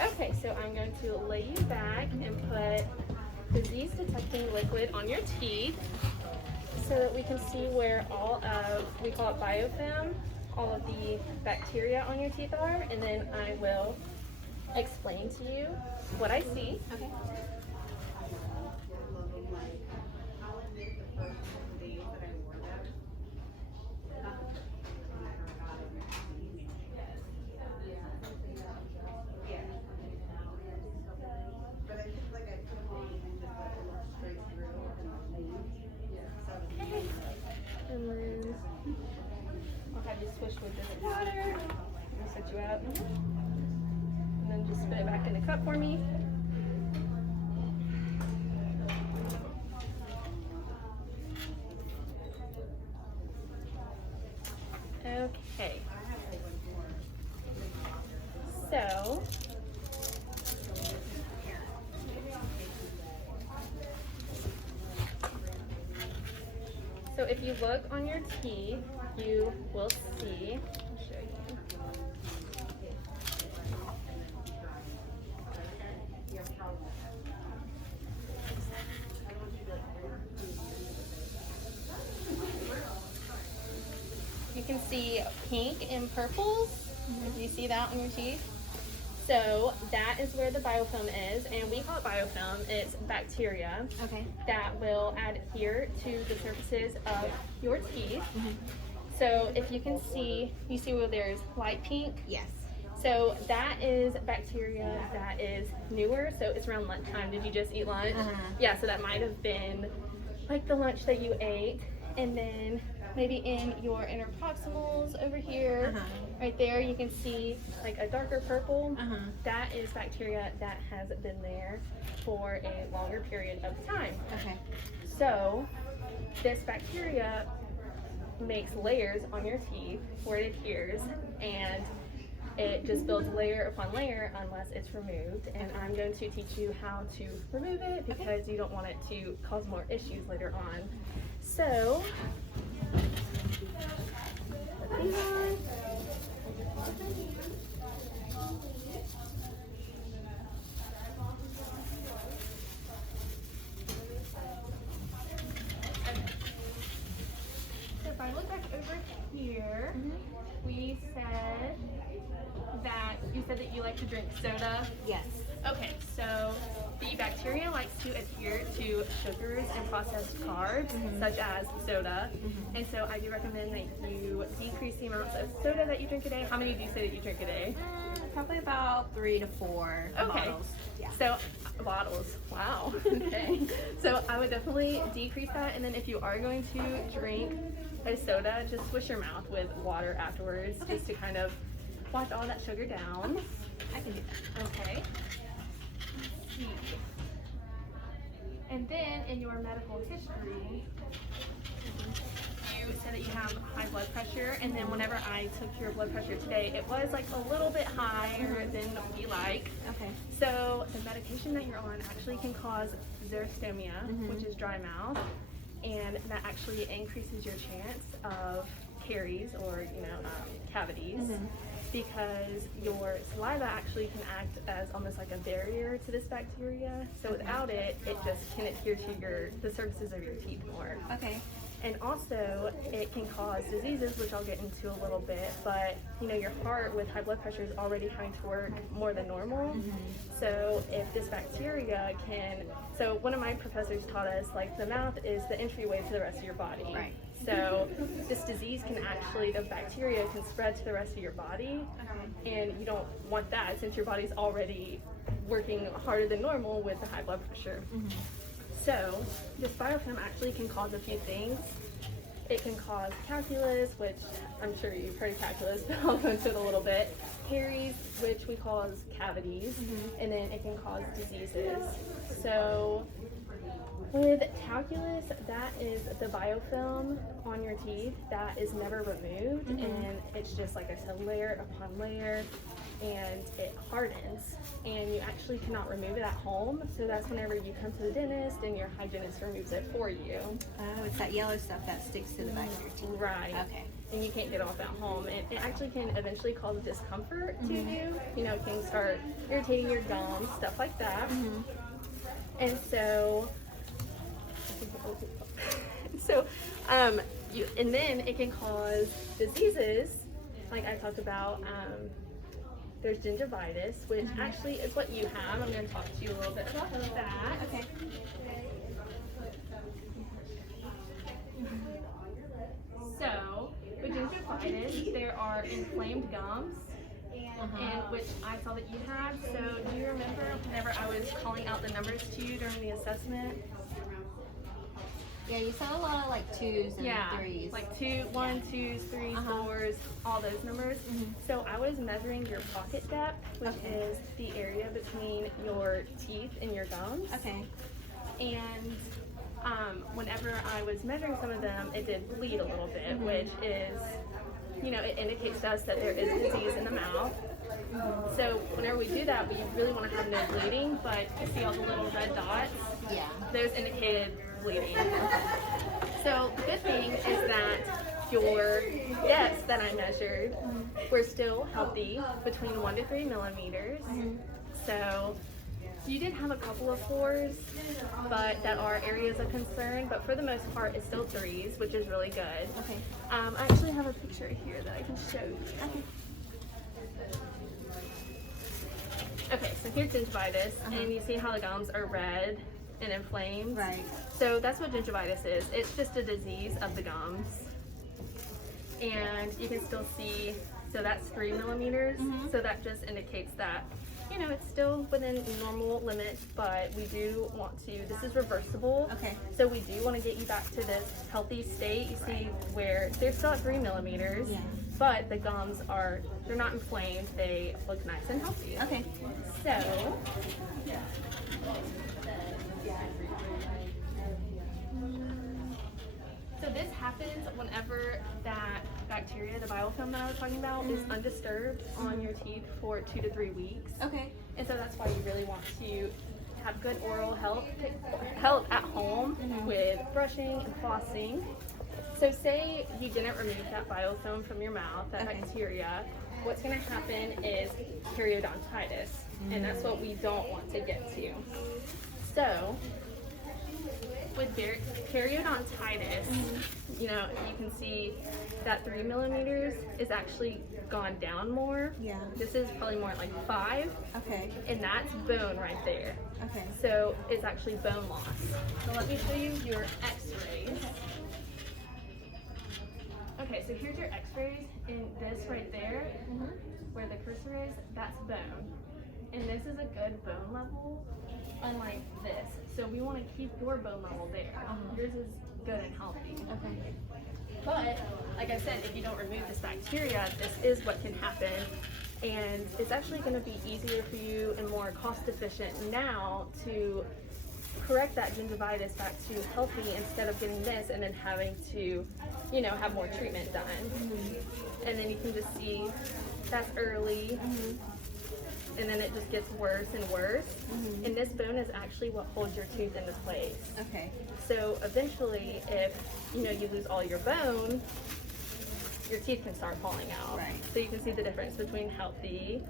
Okay, so I'm going to lay you back and put disease detecting liquid on your teeth so that we can see where all of, we call it biofilm, all of the bacteria on your teeth are, and then I will explain to you what I see. Okay. And then I'll have you swish with this water. I'll set you out. And then just spit it back in the cup for me. Okay. So if you look on your teeth, you will see, I'll show you. You can see pink and purples. Do you see that on your teeth? So that is where the biofilm is, and we call it biofilm. It's bacteria that will adhere to the surfaces of your teeth. So if you can see, you see where there's light pink? Yes. So that is bacteria that is newer, so it's around lunchtime. Did you just eat lunch? Yeah, so that might have been like the lunch that you ate, and then maybe in your interproximals over here, right there, you can see like a darker purple. That is bacteria that has been there for a longer period of time. So this bacteria makes layers on your teeth where it adheres, and it just builds layer upon layer unless it's removed. And I'm going to teach you how to remove it because you don't want it to cause more issues later on. So put these on. So if I look back over here, we said that you said that you like to drink soda. Yes. Okay, so the bacteria likes to adhere to sugars and processed carbs, such as soda. And so I do recommend that you decrease the amounts of soda that you drink a day. How many do you say that you drink a day? Probably about 3 to 4 bottles. Yeah. So bottles, wow. Okay. So I would definitely decrease that. And then if you are going to drink a soda, just swish your mouth with water afterwards, just to kind of wash all that sugar down. I can do that. Okay. And then in your medical history, you said that you have high blood pressure, and then whenever I took your blood pressure today, it was like a little bit higher than we like. So the medication that you're on actually can cause xerostomia, which is dry mouth, and that actually increases your chance of caries or cavities. Because your saliva actually can act as almost like a barrier to this bacteria. So without it, it just can adhere to the surfaces of your teeth more. And also, it can cause diseases, which I'll get into a little bit, but your heart with high blood pressure is already having to work more than normal. So if this bacteria so one of my professors taught us, like, the mouth is the entryway to the rest of your body. So this disease the bacteria can spread to the rest of your body, and you don't want that since your body's already working harder than normal with the high blood pressure. So this biofilm actually can cause a few things. It can cause calculus, which I'm sure you've heard of calculus, but I'll go into it a little bit. Caries, which we call as cavities, and then it can cause diseases. So with calculus, that is the biofilm on your teeth that is never removed, and it's just, like I said, layer upon layer. and it hardens, and you actually cannot remove it at home. So that's whenever you come to the dentist and your hygienist removes it for you. Oh, it's that yellow stuff that sticks to the back of your teeth. Right. Okay. And you can't get off at home. It actually can eventually cause discomfort to you. You know, it can start irritating your gums, stuff like that. And so, and then it can cause diseases, like I talked about. There's gingivitis, which actually is what you have. I'm going to talk to you a little bit about that. Okay. So, with gingivitis, there are inflamed gums, and which I saw that you had. So, do you remember whenever I was calling out the numbers to you during the assessment? Yeah, you saw a lot of like 2s and 3s. Like 1, 2s, 3s, 4s, all those numbers. So I was measuring your pocket depth, which is the area between your teeth and your gums. Okay. And whenever I was measuring some of them, it did bleed a little bit, which is, you know, it indicates to us that there is disease in the mouth. So whenever we do that, we really want to have no bleeding, but you see all the little red dots? Yeah. Those indicated bleeding. So the good thing is that your depths that I measured were still healthy, between 1 to 3 millimeters. So you did have a couple of 4s, but that are areas of concern. But for the most part, it's still 3s, which is really good. Okay. I actually have a picture here that I can show you. Okay, so here's gingivitis, and you see how the gums are red and inflamed? Right. So that's what gingivitis is. It's just a disease of the gums. And you can still see, so that's 3 millimeters. So that just indicates that, you know, it's still within normal limits, but we do want to, this is reversible. Okay. So we do want to get you back to this healthy state. You see where they're still at 3 millimeters, but the gums are, they're not inflamed. They look nice and healthy. Okay. So this happens whenever that bacteria, the biofilm that I was talking about, is undisturbed on your teeth for 2 to 3 weeks. Okay. And so that's why you really want to have good oral health at home with brushing and flossing. So say you didn't remove that biofilm from your mouth, that bacteria, what's going to happen is periodontitis, and that's what we don't want to get to. So with periodontitis, you know, you can see that 3 millimeters is actually gone down more. Yeah. This is probably more like 5. Okay. And that's bone right there. Okay. So it's actually bone loss. So let me show you your x-rays. Okay, so here's your x-rays, and this right there, where the cursor is, that's bone. And this is a good bone level, unlike this. So we want to keep your bone level there. Yours is good and healthy. Okay. But, like I said, if you don't remove this bacteria, this is what can happen. And it's actually going to be easier for you and more cost efficient now to correct that gingivitis back to healthy instead of getting this and then having to, you know, have more treatment done. And then you can just see that's early. And then it just gets worse and worse. And this bone is actually what holds your tooth into place. Okay. So eventually, if you know you lose all your bone, your teeth can start falling out. Right. So you can see the difference between healthy,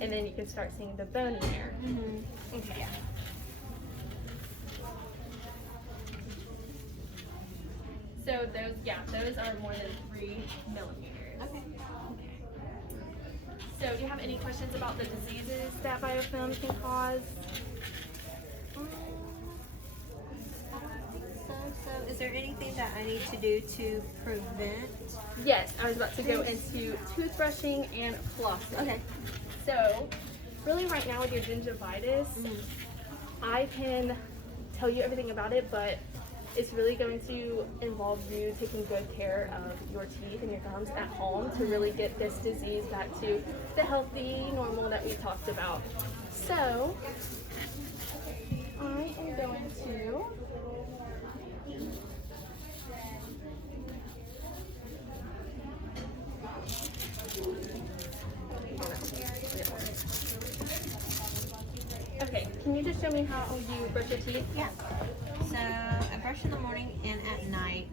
and then you can start seeing the bone in there. Okay. Yeah. So those are more than 3 millimeters. Okay. So do you have any questions about the diseases that biofilm can cause? So is there anything that I need to do to prevent? Yes, I was about to go into toothbrushing and flossing. Okay. So really right now with your gingivitis, I can tell you everything about it, but it's really going to involve you taking good care of your teeth and your gums at home to really get this disease back to the healthy, normal that we talked about. So I am going to can you just show me how you brush your teeth? Yeah. So I brush in the morning and at night.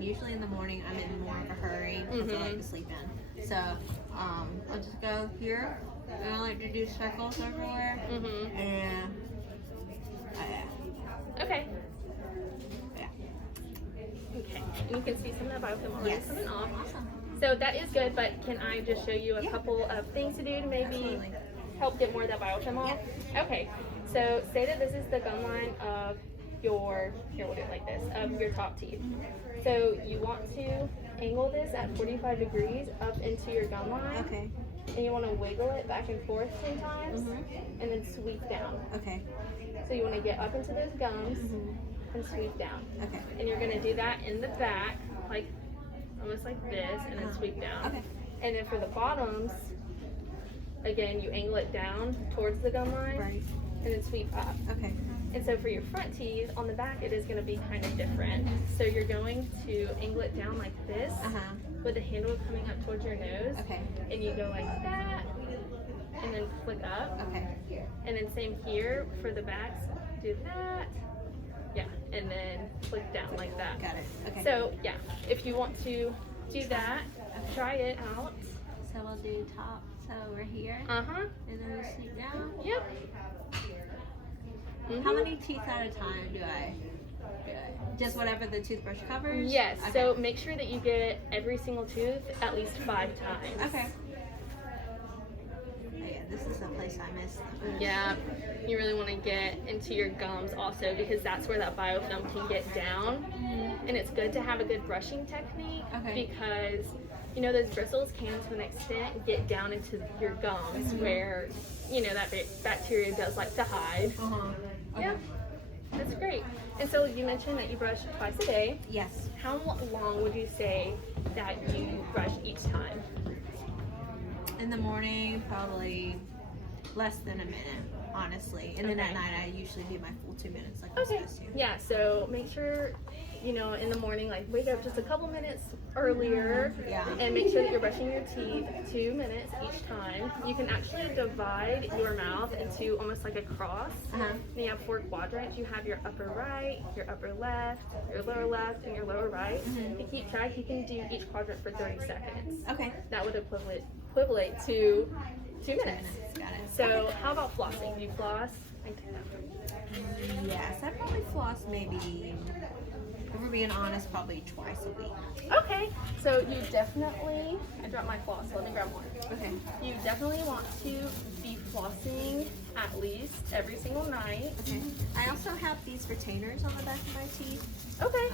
Usually in the morning I'm in more of a hurry because I like to sleep in. So I'll just go here and I like to do circles everywhere. And Okay. yeah. Okay. And you can see some of the biofilm already Yes. coming off. Awesome. So that is good, but can I just show you a Yeah. couple of things to do to maybe Absolutely. help get more of that biofilm off? Okay. So say that this is the gum line of your, here we'll do it like this, of your top teeth. So you want to angle this at 45 degrees up into your gum line. Okay. And you want to wiggle it back and forth 10 times and then sweep down. Okay. So you want to get up into those gums and sweep down. Okay. And you're going to do that in the back, like almost like this, and then sweep down. Okay. And then for the bottoms, again, you angle it down towards the gum line Right. and then sweep up. Okay. And so for your front teeth, on the back, it is going to be kind of different. So you're going to angle it down like this with the handle coming up towards your nose. Okay. And you go like that and then flick up. Okay. And then same here for the backs, do that. Yeah, and then flick down like that. Got it. Okay. So yeah, if you want to do that, try it out. So we'll do top. So we're here. Uh-huh. And then we sweep down. Yep. How many teeth at a time do I? Just whatever the toothbrush covers? Yes, Okay. so make sure that you get every single tooth at least 5 times. Okay. Oh, yeah, this is the place I missed. Yeah, you really want to get into your gums also because that's where that biofilm can get down. And it's good to have a good brushing technique because, you know, those bristles can to an extent get down into your gums where, you know, that bacteria does like to hide. Yeah, that's great. And so you mentioned that you brush twice a day. Yes. How long would you say that you brush each time? In the morning, probably less than a minute, honestly. And then at night, I usually do my full 2 minutes like I'm supposed to. Yeah, so make sure, you know, in the morning, like wake up just a couple minutes earlier and make sure that you're brushing your teeth 2 minutes each time. You can actually divide your mouth into almost like a cross. And you have 4 quadrants. You have your upper right, your upper left, your lower left, and your lower right. If you keep track, you can do each quadrant for 30 seconds. Okay. That would equivalent to 2 minutes. Got it. So how about flossing? Do you floss? Yes, I probably floss maybe, if we're being honest, probably twice a week. Okay, so you definitely, I dropped my floss, let me grab one. Okay. You definitely want to be flossing at least every single night. Okay. I also have these retainers on the back of my teeth. Okay.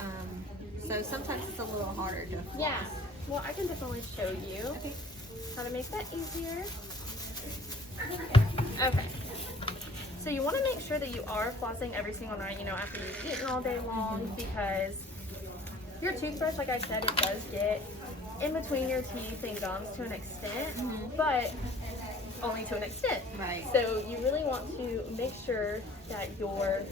So sometimes it's a little harder to floss. Yeah, well I can definitely show you how to make that easier. Okay. So you want to make sure that you are flossing every single night, you know, after you've eaten all day long, because your toothbrush, like I said, it does get in between your teeth and gums to an extent, but only to an extent. Right. So you really want to make sure that you're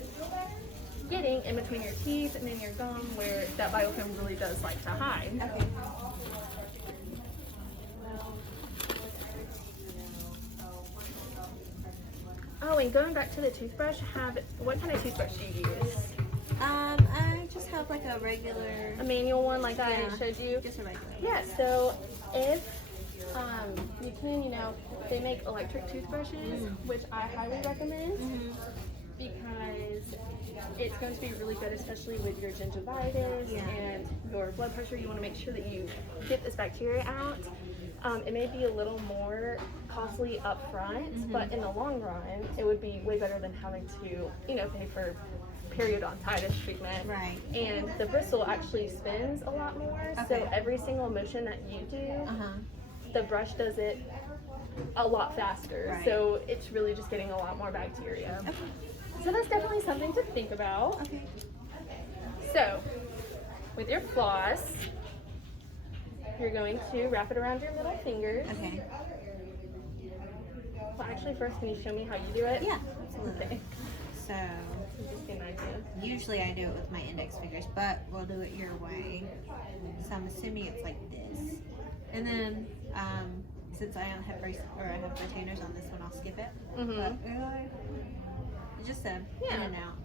getting in between your teeth and in your gum where that biofilm really does like to hide. Okay. Oh, and going back to the toothbrush, what kind of toothbrush do you use? I just have like a regular. A manual one like I showed you? Just a regular. Yeah, so if you can, you know, they make electric toothbrushes, which I highly recommend because it's going to be really good, especially with your gingivitis and your blood pressure. You want to make sure that you get this bacteria out. It may be a little more costly up front, but in the long run, it would be way better than having to, you know, pay for periodontitis treatment. Right. And the bristle actually spins a lot more, so every single motion that you do, the brush does it a lot faster. Right. So it's really just getting a lot more bacteria. Okay. So that's definitely something to think about. Okay. So, with your floss, you're going to wrap it around your middle fingers. Okay. Well, actually, first, can you show me how you do it? Yeah, absolutely. Okay. So, Just get an idea. usually I do it with my index fingers, but we'll do it your way. So I'm assuming it's like this. And then, since I have retainers on this one, I'll skip it. But, Just in Yeah. and out.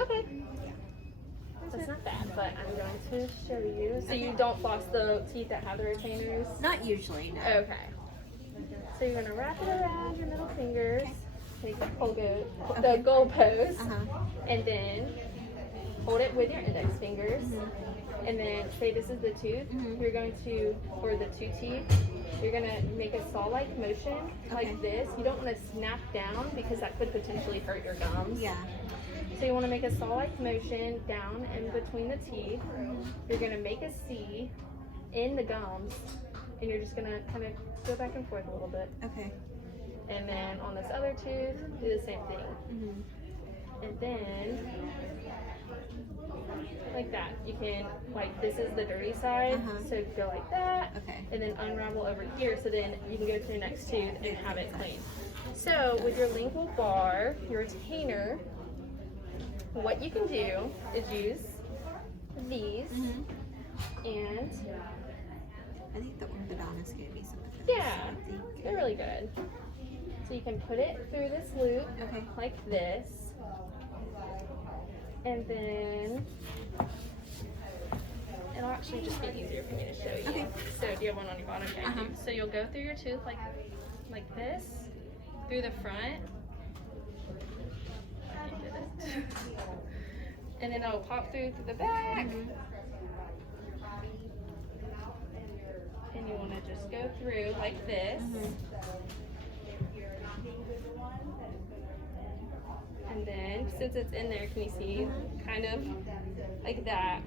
Okay. That's not bad, but I'm going to show you. So you don't floss the teeth that have the retainers? Not usually, no. Okay. So you're gonna wrap it around your middle fingers, Okay. take the goal pose, Uh-huh. and then hold it with your index fingers. And then say this is the tooth. You're going to, or the two teeth, you're gonna make a saw-like motion like this. You don't want to snap down because that could potentially hurt your gums. Yeah. So you want to make a saw-like motion down in between the teeth. You're going to make a C in the gums, and you're just going to kind of go back and forth a little bit. Okay. And then on this other tooth, do the same thing. And then, like that. You can, like, this is the dirty side, so go like that. Okay. And then unravel over here, so then you can go to your next tooth and have it clean. So with your lingual bar, your retainer, what you can do is use these, and I think the orthodontist gave me some of those. yeah, they're really good. So you can put it through this loop, like this, and then it'll actually just be easier for me to show you. So do you have one on your bottom? Okay. So you'll go through your tooth like this, through the front. And then it'll pop through the back. And you want to just go through like this. And then, since it's in there, can you see? Kind of like that.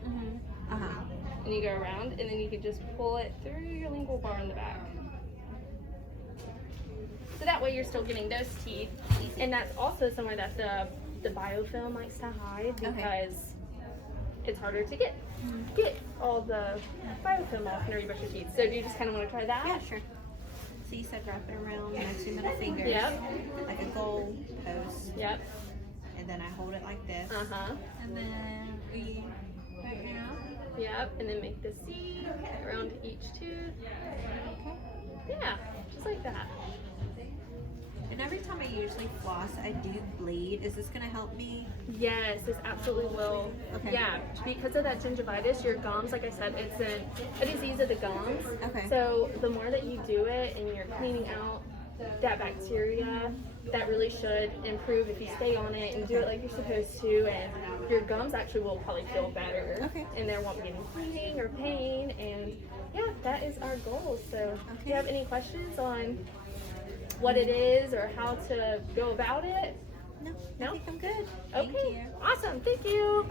And you go around, and then you can just pull it through your lingual bar in the back. So that way you're still getting those teeth. And that's also somewhere that the biofilm likes to hide because it's harder to get all the biofilm off whenever you brush your teeth. So do you just kind of want to try that? Yeah, sure. So you said wrap it around my two middle fingers. Yep. Like a goal post. Yep. And then I hold it like this. And then we right now. Yep. And then make the C around each tooth. Yeah, just like that. And every time I usually floss, I do bleed. Is this going to help me? Yes, this absolutely will. Yeah, because of that gingivitis, your gums, like I said, it's a disease of the gums. So the more that you do it and you're cleaning out that bacteria, that really should improve if you stay on it and do it like you're supposed to, and your gums actually will probably feel better. And there won't be any bleeding or pain, and yeah, that is our goal. So do you have any questions on what it is or how to go about it? No? I think I'm good. Okay, awesome. Thank you.